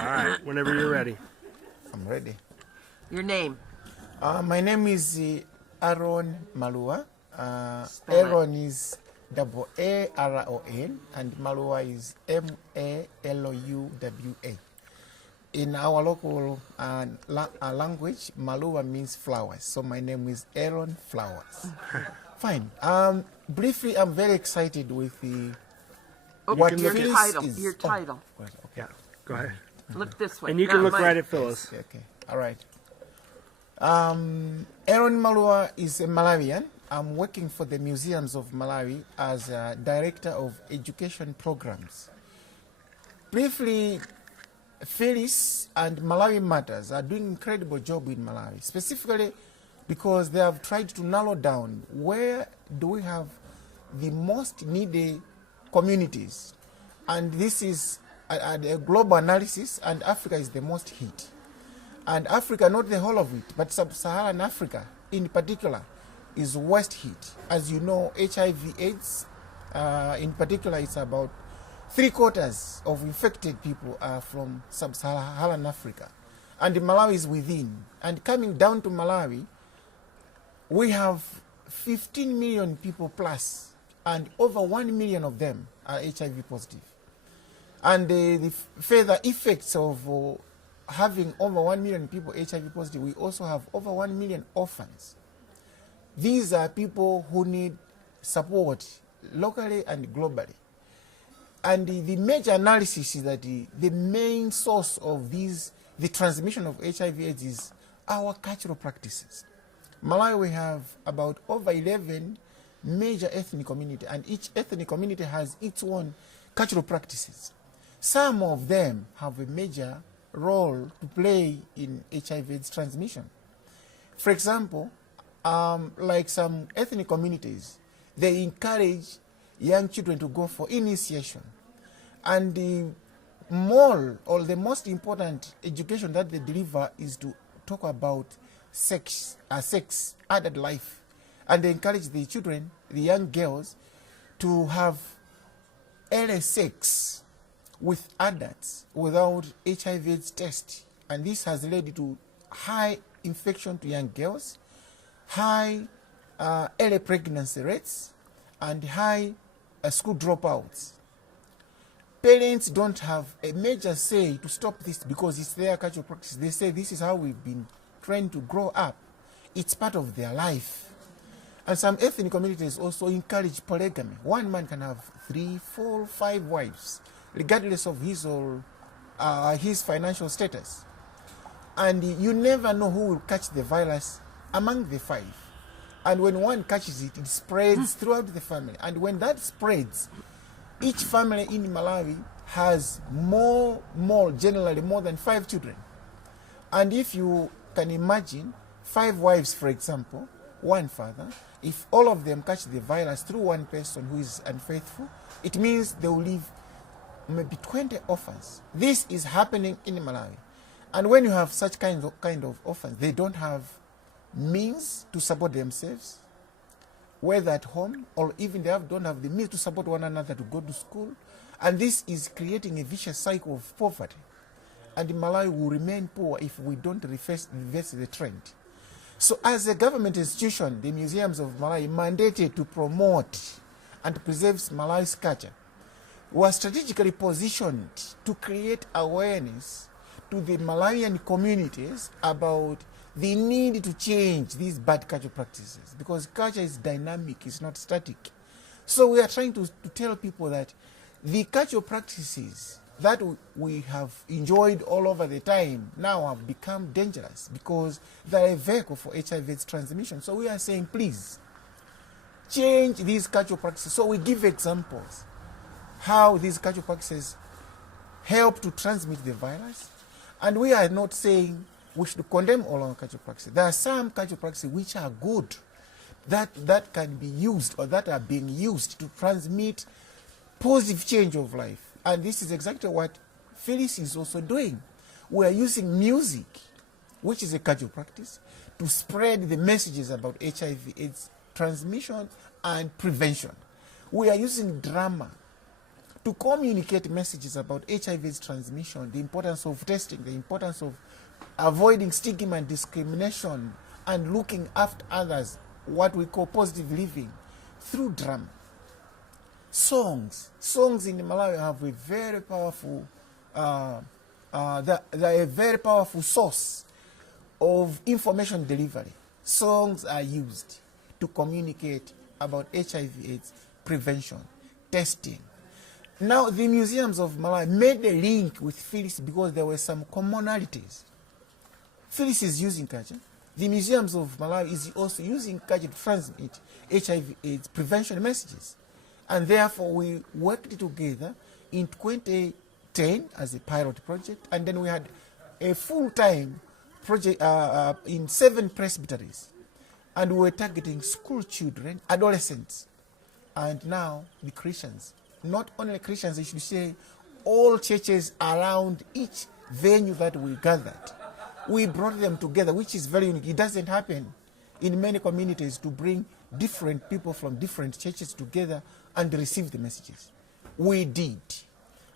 All right, whenever you're ready. I'm ready. Your name? My name is Aaron Malua. Spell it. Aaron is Aaron and Malua is Maluwa. In our local language, Malua means flowers. So my name is Aaron Flowers. Fine. Briefly, I'm very excited with the what your Phyllis title? is. Your title. Oh, okay. Yeah, go ahead. Look this way. And you can Not look mine. right at Phyllis. Okay. All right. Aaron Malua is a Malawian. I'm working for the Museums of Malawi as a Director of Education Programs. Briefly, Phyllis and Malawi Matters are doing an incredible job in Malawi, specifically because they have tried to narrow down where do we have the most needy communities. And this is a global analysis, and Africa is the most hit. And Africa, not the whole of it, but sub-Saharan Africa in particular, is worst hit. As you know, HIV/AIDS, in particular, it's about 3/4 of infected people are from sub-Saharan Africa. And Malawi is within. And coming down to Malawi, we have 15 million people plus, and over 1 million of them are HIV positive. And the further effects of having over 1 million people HIV positive, we also have over 1 million orphans. These are people who need support locally and globally. And the major analysis is that the main source of the transmission of HIV/AIDS is our cultural practices. Malawi, we have about over 11 major ethnic communities, and each ethnic community has its own cultural practices. Some of them have a major role to play in HIV/AIDS transmission. For example, like some ethnic communities, they encourage young children to go for initiation. And the most important education that they deliver is to talk about sex, adult life. And they encourage the children, the young girls, to have early sex with adults without HIV/AIDS test. And this has led to high infection to young girls, high early pregnancy rates, and high school dropouts. Parents don't have a major say to stop this because it's their cultural practice. They say this is how we've been trained to grow up. It's part of their life. And some ethnic communities also encourage polygamy. One man can have 3, 4, 5 wives, regardless of his or his financial status. And you never know who will catch the virus among the 5. And when one catches it, it spreads throughout the family. And when that spreads, each family in Malawi has generally more than 5 children. And if you can imagine 5 wives, for example, 1 father, if all of them catch the virus through one person who is unfaithful, it means they will leave maybe 20 orphans. This is happening in Malawi. And when you have such kind of orphans, they don't have means to support themselves, whether at home or even they don't have the means to support one another to go to school. And this is creating a vicious cycle of poverty. And Malawi will remain poor if we don't reverse the trend. So as a government institution, the Museums of Malawi mandated to promote and preserve Malawi's culture was strategically positioned to create awareness to the Malawian communities about the need to change these bad cultural practices, because culture is dynamic, it's not static. So we are trying to tell people that the cultural practices that we have enjoyed all over the time now have become dangerous because they're a vehicle for HIV/AIDS transmission. So we are saying, please, change these cultural practices. So we give examples how these cultural practices help to transmit the virus. And we are not saying we should condemn all our cultural practices. There are some cultural practices which are good, that can be used or that are being used to transmit positive change of life. And this is exactly what Phyllis is also doing. We are using music, which is a cultural practice, to spread the messages about HIV/AIDS transmission and prevention. We are using drama to communicate messages about HIV's transmission, the importance of testing, the importance of avoiding stigma and discrimination, and looking after others, what we call positive living, through drama. Songs in Malawi have a very powerful, they're a very powerful source of information delivery. Songs are used to communicate about HIV/AIDS prevention, testing. Now, the museums of Malawi made a link with Phyllis because there were some commonalities. Phyllis is using culture. The museums of Malawi is also using culture to transmit HIV/AIDS prevention messages. And therefore, we worked together in 2010 as a pilot project, and then we had a full-time project in 7 presbyteries. And we were targeting school children, adolescents, and now the Christians. Not only Christians, I should say, all churches around each venue that we gathered. We brought them together, which is very unique. It doesn't happen in many communities to bring different people from different churches together and receive the messages. We did.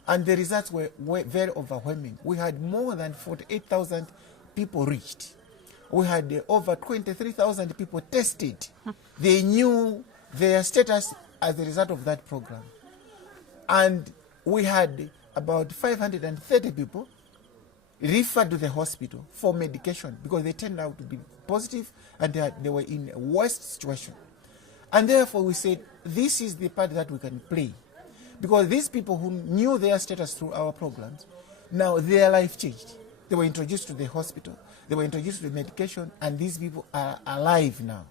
And the results were very overwhelming. We had more than 48,000 people reached. We had over 23,000 people tested. They knew their status as a result of that program. And we had about 530 people referred to the hospital for medication because they turned out to be positive and they were in a worse situation. And therefore we said, this is the part that we can play. Because these people who knew their status through our programs, now their life changed. They were introduced to the hospital, they were introduced to the medication, and these people are alive now.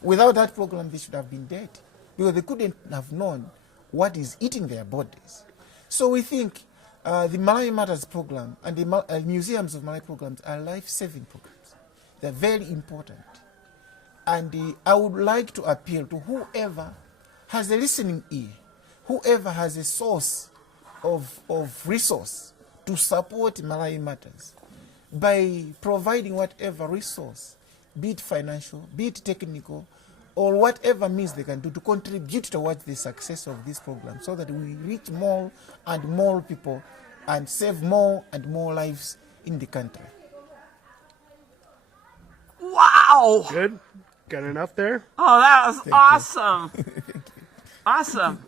Without that program, they should have been dead because they couldn't have known what is eating their bodies. So we think the Malawi Matters program and the Museums of Malawi programs are life-saving programs. They're very important. And I would like to appeal to whoever has a listening ear, whoever has a source of resource to support Malawi Matters by providing whatever resource, be it financial, be it technical, or whatever means they can do to contribute towards the success of this program so that we reach more and more people and save more and more lives in the country. Wow! Good? Got enough there? Oh, that was awesome. Awesome.